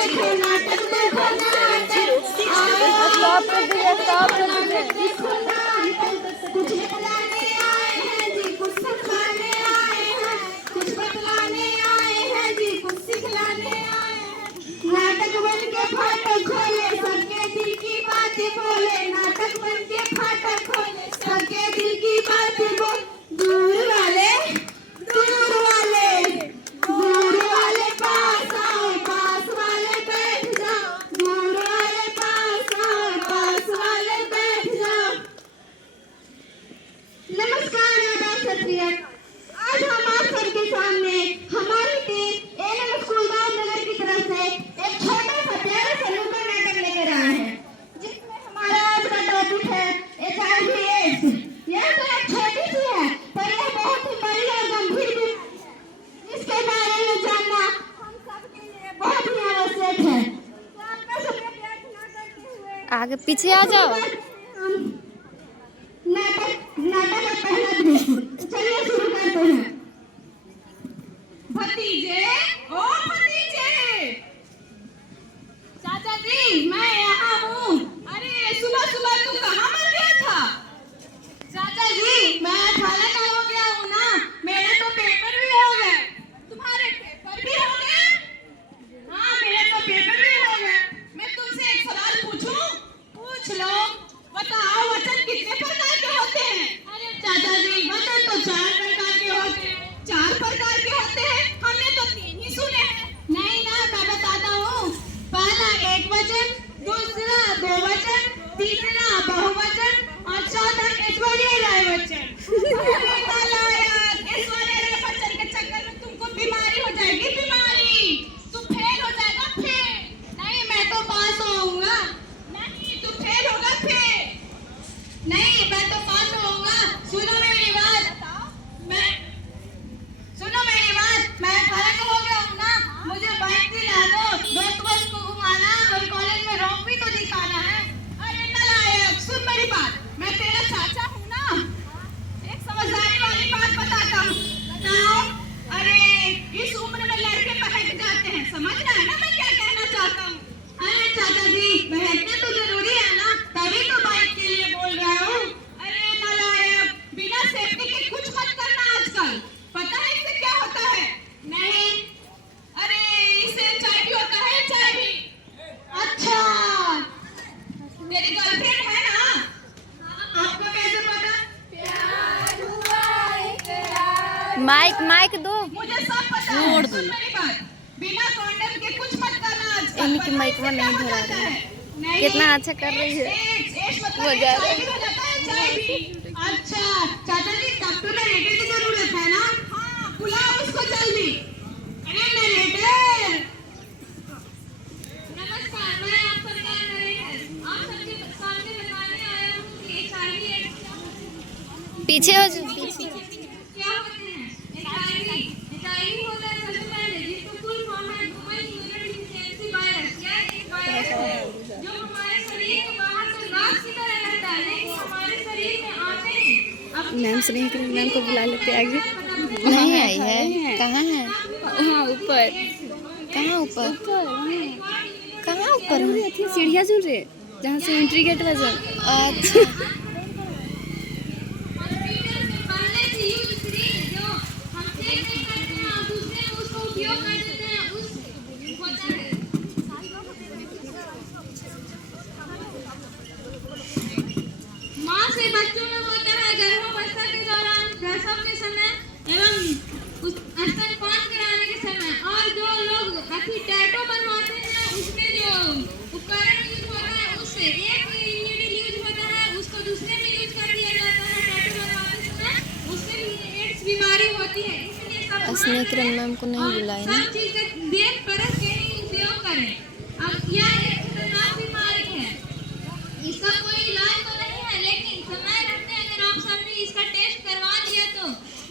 नाटक बन के फाटक खोले सबके दिल की बातें बोले, नाटक बन के फाटक खोले सबके दिल की बातें बोले। दूर वाले दूर वाले दूर वाले पास आओ, पास वाले बैठ जाओ, दूर वाले पास आओ, पास वाले बैठ जाओ। नमस्कार आदाब सत श्री अकाल। आज हम आप सबके सामने हमारी टीम एएनएम स्कूल नगर की तरफ से एक छोटा सा प्यारा सा नुक्कड़ नाटक लेकर आए हैं, जिसमें हमारा आज का टॉपिक है HIV एड्स। यह तो एक छोटी सी है पर यह बहुत ही बड़ी और गंभीर बीमारी है, जिसके बारे में जानना हम सबके लिए बहुत ही आवश्यक है। तो आपका समय व्यर्थ न करते हुए आगे पीछे आ जाओ। नाटक का पहला दृश्य चलिए शुरू करते हैं। भतीजे ओ भतीजे, चाचा जी मैं यहाँ हूँ। अरे सुबह सुबह तू कहाँ मर गया था? चाचा जी मैं खाला का हो गया हूँ ना, मेरे तो पेपर भी हो गए। तुम्हारे पेपर भी हो गए? हाँ मेरे तो पेपर भी हो गए। मैं तुमसे एक सवाल पूछूं? पूछ लो। बताओ वचन कितने प्रकार के होते हैं? अरे चाचा जी वचन तो 4 प्रकार के होते हैं। 4 प्रकार के होते हैं? हमने तो 3 ही सुने हैं। नहीं ना, मैं बताता हूँ। पहला एक वचन, दूसरा 2 वचन, तीसरा बहुवचन और चौथा ऐश्वर्य राय वचन। अरे नालायक, ऐश्वर्य राय वचन के चक्कर में तुमको बीमारी हो जाएगी, बीमारी। तू फेल हो जाएगा, फेल। नहीं मैं तो पास होऊंगा। नहीं तू फेल होगा, फेल। नहीं मैं तो पास होऊंगा। सुनो मेरी बात, मैं खाला का हो गया हूँ ना, मुझे बाइक दिला दो, दोस्त को घुमाना और कॉलेज में रॉक भी तो दिखाना है। अरे नालायक सुन मेरी बात, मैं तेरा चाचा हूँ ना, एक समझदारी वाली बात बताता हूँ। बताओ। अरे इस उम्र में लड़के बहक जाते हैं, समझ रहा है ना मैं क्या कहना चाहता हूँ? अरे चाचा जी बहकना तो जरूरी है ना, तभी तो बाइक के लिए बोल रहा हूँ। अरे नालायक बिना सेफ्टी के कुछ मत करना आजकल। पता है इससे क्या होता है? नहीं। अरे इससे HIV होता है, HIV। अच्छा मेरी गर्लफ्रेंड है ना? आपको कैसे पता? प्यार हुआ इकरार। माइक दो। मुझे सब पता है। सुन मेरी बात, बिना कॉन्डम के कुछ मत करना आजकल। एमी की माइक में नहीं धरा रही है। कितना अच्छा कर रही है। मजा आ रहा है। अच्छा चाचा जी तब तो नरेटर की जरूरत है ना? हाँ बुलाओ उसको जल्दी। अरे नरेटर। नमस्कार, मैं आप सबका नरेटर आप सबके सामने बताने आया हूँ कि HIV एड्स पीछे हो जाओ। क्या होते हैं? HIV होता है सबसे पहले, जिसको फुल फॉर्म है ह्यूमन इम्यूनोडेफिशिएंसी वायरस। यह एक वायरस है जो हमारे शरीर के बाहर से लाश की तरह रहता है, लेकिन हमारे शरीर में आते ही मैम से नहीं करेंगे, मैम को बुला लेते आगे। नहीं आई है। कहाँ है? हाँ ऊपर। कहाँ ऊपर? कहाँ ऊपर? सीढ़ियाँ सुन रहे जहाँ से एंट्री गेट बजा। अच्छा हॉस्पिटल में पहले से यूज फ्री जो हम चेक नहीं करते हैं और दूसरे उसको उपयोग कर देते हैं, उस होता है। माँ से बच्चों में होता है गर्भावस्था के दौरान, प्रसव के समय एवं उस स्तनपान कराने के समय। और जो लोग टैटू बनवाते हैं उसमें जो उपकरण यूज होता है उससे एक नीडल यूज होता है, उसको दूसरे में यूज कर दिया जाता है टैटू बनवाते समय, उससे भी एड्स बीमारी होती है। इसलिए सब स्नेह किरण मैम को नहीं बुलाए ना। सब चीज का देख परख के ही उपयोग करें। अब यह एक खतरनाक बीमारी है, इसका कोई इलाज तो नहीं है, लेकिन समय रहते अगर आप सबने इसका टेस्ट करवा लिया तो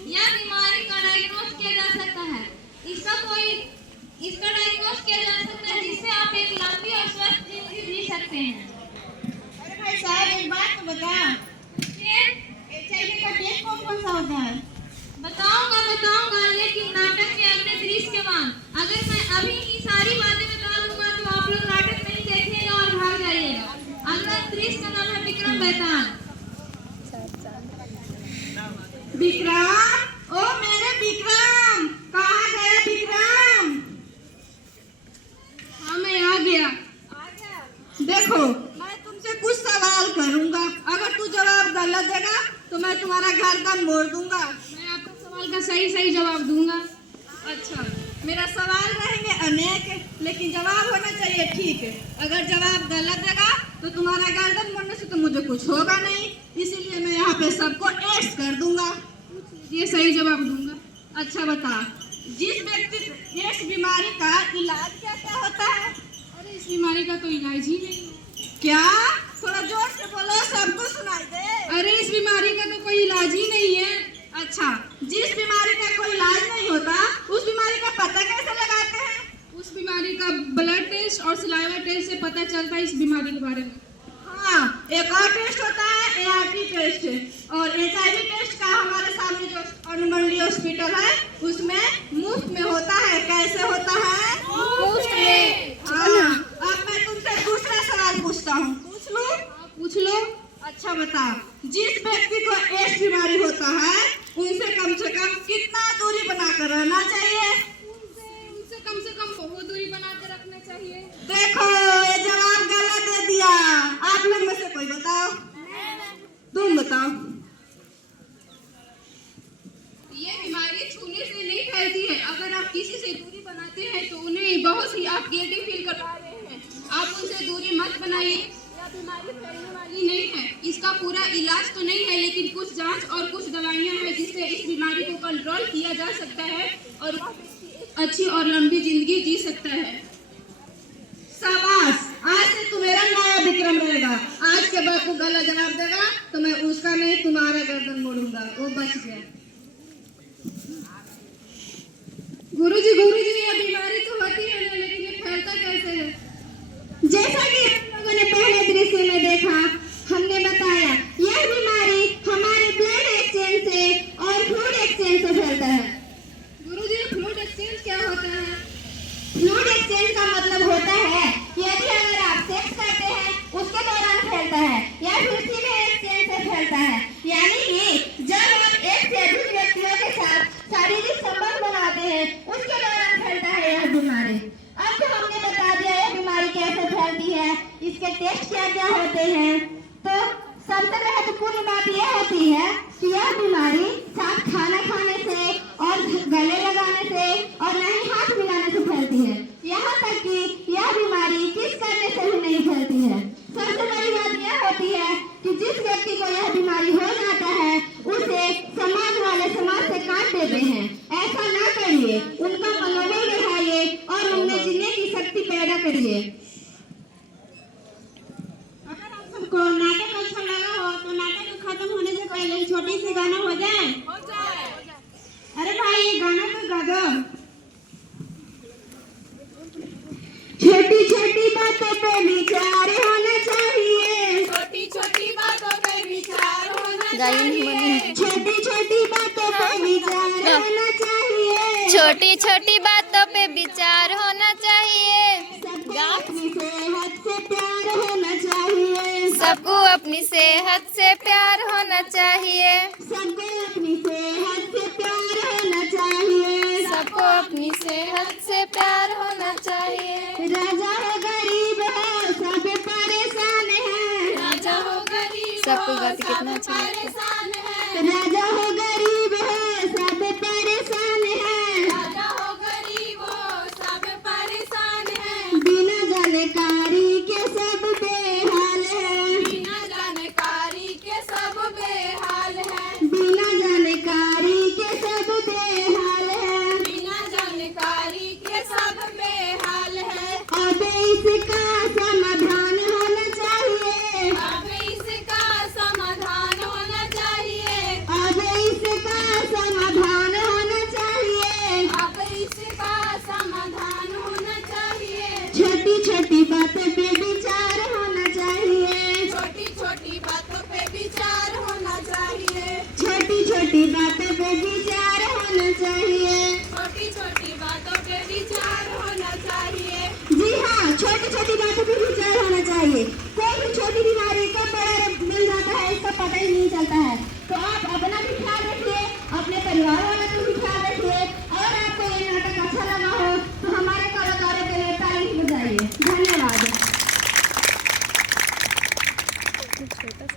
यह बीमारी का डायग्नोस किया जा सकता है। इसका डायग्नोस किया जा सकता है, जिससे आप एक लंबी और स्वस्थ जिंदगी जी सकते हैं। अरे भाई साहब एक बात तो बता, HIV का टेस्ट कौन सा होता है? बताऊंगा लेकिन नाटक के अगले दृश्य के बाद। अगर मैं अभी की सारी बातें बता दूंगा देखो, मैं तुमसे कुछ सवाल करूंगा, अगर तू जवाब गलत देगा तो मैं तुम्हारा गर्दन मोड़ दूंगा। मैं आपका सवाल का सही सही जवाब दूंगा। अच्छा, मेरा सवाल रहेंगे अनेक, लेकिन जवाब होना चाहिए ठीक है। अगर जवाब गलत देगा तो तुम्हारा गर्दन मोड़ने से तो मुझे कुछ होगा नहीं, इसीलिए मैं यहाँ पे सबको एक्स कर दूंगा। ये सही जवाब दूंगा। अच्छा बता, जिस व्यक्ति को इस बीमारी का इलाज क्या क्या होता है? अरे इस बीमारी का तो इलाज ही नहीं है। क्या? थोड़ा जोर से बोलो, सबको सुनाई दे। अरे इस बीमारी का तो कोई इलाज ही नहीं है। अच्छा, जिस बीमारी का कोई इलाज नहीं होता उस बीमारी का पता कैसे लगाते हैं? उस बीमारी का ब्लड टेस्ट और सलाइवा टेस्ट से पता चलता है इस बीमारी के बारे में। हाँ, एक और टेस्ट होता है ART टेस्ट, और HIV टेस्ट का हमारे सामने जो अनुमंडलीय हॉस्पिटल है उसमें मुफ्त में होता है। कैसे होता है? मुफ्त में। हाँ, अब मैं तुमसे दूसरा सवाल पूछता हूँ, पूछ लूं? पूछ लो। अच्छा बता, जिस व्यक्ति को एड्स बीमारी होता है उनसे कम से कम कितना दूरी बनाकर रहना चाहिए? उनसे कम से कम बहुत दूरी बना के रखना चाहिए। देखो, ये जवाब गलत दे दिया। आप लोग में से कोई बताओ, तुम बताओ। ये बीमारी छूने से नहीं फैलती है। अगर आप किसी से दूरी बनाते हैं तो उन्हें बहुत ही आप गिल्टी फील करवा रहे हैं। आप उनसे दूरी मत बनाइए, यह बीमारी फैलने वाली नहीं है। इसका पूरा इलाज तो नहीं है, लेकिन कुछ जांच और कुछ दवाइयां हैं जिससे इस बीमारी को कंट्रोल किया जा सकता है और वह व्यक्ति एक अच्छी और लंबी जिंदगी जी सकता है। शाबाश, आज से तुम्हारा नया विक्रम रहेगा। आज के बाद तू गलत जवाब देगा तो मैं उसका नहीं तुम्हारा गर्दन मोड़ूंगा। वो बच गया। गुरुजी यह बीमारी तो होती है ना, लेकिन ये फैलता कैसे है? जैसा कि हम लोगों ने पहले दृश्य में देखा, हमने बताया यह बीमारी हमारे ब्लड एक्सचेंज से और फ्लूइड एक्सचेंज से फैलता है। गुरुजी फ्लूइड एक्सचेंज क्या होता है? फ्लूइड एक्सचेंज का मतलब होता है कि यदि अगर आप सेक्स करते हैं उसके दौरान फैलता है, या फिर फीमेल एक्सचेंज से फैलता है। यानी कि जब आप एक से अधिक व्यक्तियों के साथ शारीरिक संबंध बनाते हैं उसके दौरान फैलता है यह बीमारी। अब तो हमने बता दिया यह बीमारी कैसे फैलती है, इसके टेस्ट क्या क्या होते हैं। तो सबसे महत्वपूर्ण बात यह होती है कि यह बीमारी साथ खाना खाने से और गले लगाने से और न ही हाथ मिलाने से फैलती है। यहाँ तक कि यह बीमारी किस करने से भी नहीं फैलती है। सबसे बड़ी बात यह होती है कि जिस व्यक्ति को यह बीमारी हो जाता है उसे समाज वाले समाज से काट देते हैं। ऐसा ना करिए, उनका मनोबल बढ़ाइए और उनमें जीने की शक्ति पैदा करिए। अगर आप सबको नाटक अच्छा लगा हो तो नाटक खत्म होने से पहले छोटी सी गाना हो जाए। अरे भाई, गाना तो गा दो। छोटी छोटी बातों पे विचार होना चाहिए। छोटी छोटी बातों पे विचार होना चाहिए। छोटी छोटी बातों पे विचार होना चाहिए। छोटी छोटी बातों पे विचार होना चाहिए। सबको अपनी सेहत से प्यार होना चाहिए। सबको अपनी सेहत से प्यार होना चाहिए। सबको अपनी सेहत से प्यार होना चाहिए। सबको अपनी सेहत से प्यार होना चाहिए। राजा हो गरीब हो सब परेशान है। राजा हो गरीब सबको हो, गाते कितना सब अच्छा लगता है। परेशान है। राजा हो गरीब हो सब परेशान है। राजा हो गरीब हो, सब परेशान है। बिना जानकारी के सब बेहाल है। बिना जानकारी के सब बेहाल है। बिना जानकारी के सब बेहाल है। बिना जानकारी के सब बेहाल है। अब इसका समाधान होना चाहिए। अब इसका समाधान होना चाहिए। अब इसका समाधान होना चाहिए। अब इसका समाधान होना चाहिए। छोटी छोटी बातों पे विचार होना चाहिए। छोटी छोटी बातों पे विचार होना चाहिए। छोटी छोटी बातों पे विचार होना चाहिए। छोटी छोटी बातों पे विचार होना चाहिए। जी हाँ, छोटी छोटी बातों पे विचार होना चाहिए। कोई भी छोटी बीमारी कब बड़ा मिल जाता है इसका पता ही नहीं चलता है। तो आप अपना भी ख्याल रखिए, अपने परिवार वालों का भी ख्याल रखिए। और आपको ये नाटक अच्छा लगा हो तो हमारे कलाकारों के लिए ताली बजाइए। धन्यवाद। छोटा सा